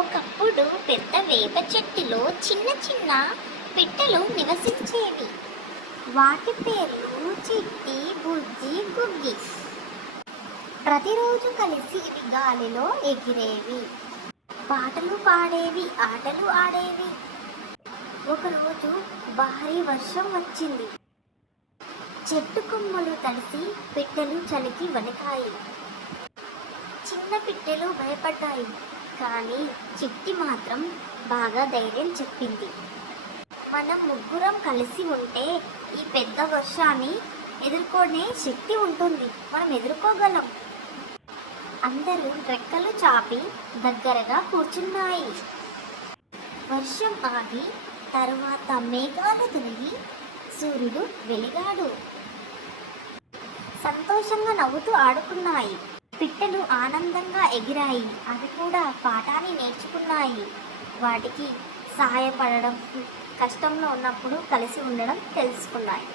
ఒకప్పుడు పెద్ద వేప చెట్టులో చిన్న చిన్న పిట్టలు నివసించేవి. వాటి పేర్లు చిట్టి, బుజ్జి, గుగ్గి. ప్రతిరోజు కలిసి ఇవి గాలిలో ఎగిరేవి, పాటలు పాడేవి, ఆటలు ఆడేవి. ఒకరోజు భారీ వర్షం వచ్చింది. చెట్టు కొమ్మలు తడిసి పిట్టలు చలికి వణికాయి. చిన్న పిట్టలు భయపడ్డాయి, కానీ చిట్టి మాత్రం బాగా ధైర్యం చెప్పింది. మనం ముగ్గురం కలిసి ఉంటే ఈ పెద్ద వర్షాన్ని ఎదుర్కొనే శక్తి ఉంటుంది, మనం ఎదుర్కోగలం. అందరూ రెక్కలు చాపి దగ్గరగా కూర్చున్నాయి. వర్షం ఆగి తరువాత మేఘాలు తొలగి సూర్యుడు వెలిగాడు. సంతోషంగా నవ్వుతూ ఆడుకున్నాయి. పిట్టలు ఆనందంగా ఎగిరాయి. అవి కూడా పాఠాన్ని నేర్చుకున్నాయి. వాటికి సహాయపడడం, కష్టంలో ఉన్నప్పుడు కలిసి ఉండడం తెలుసుకున్నాయి.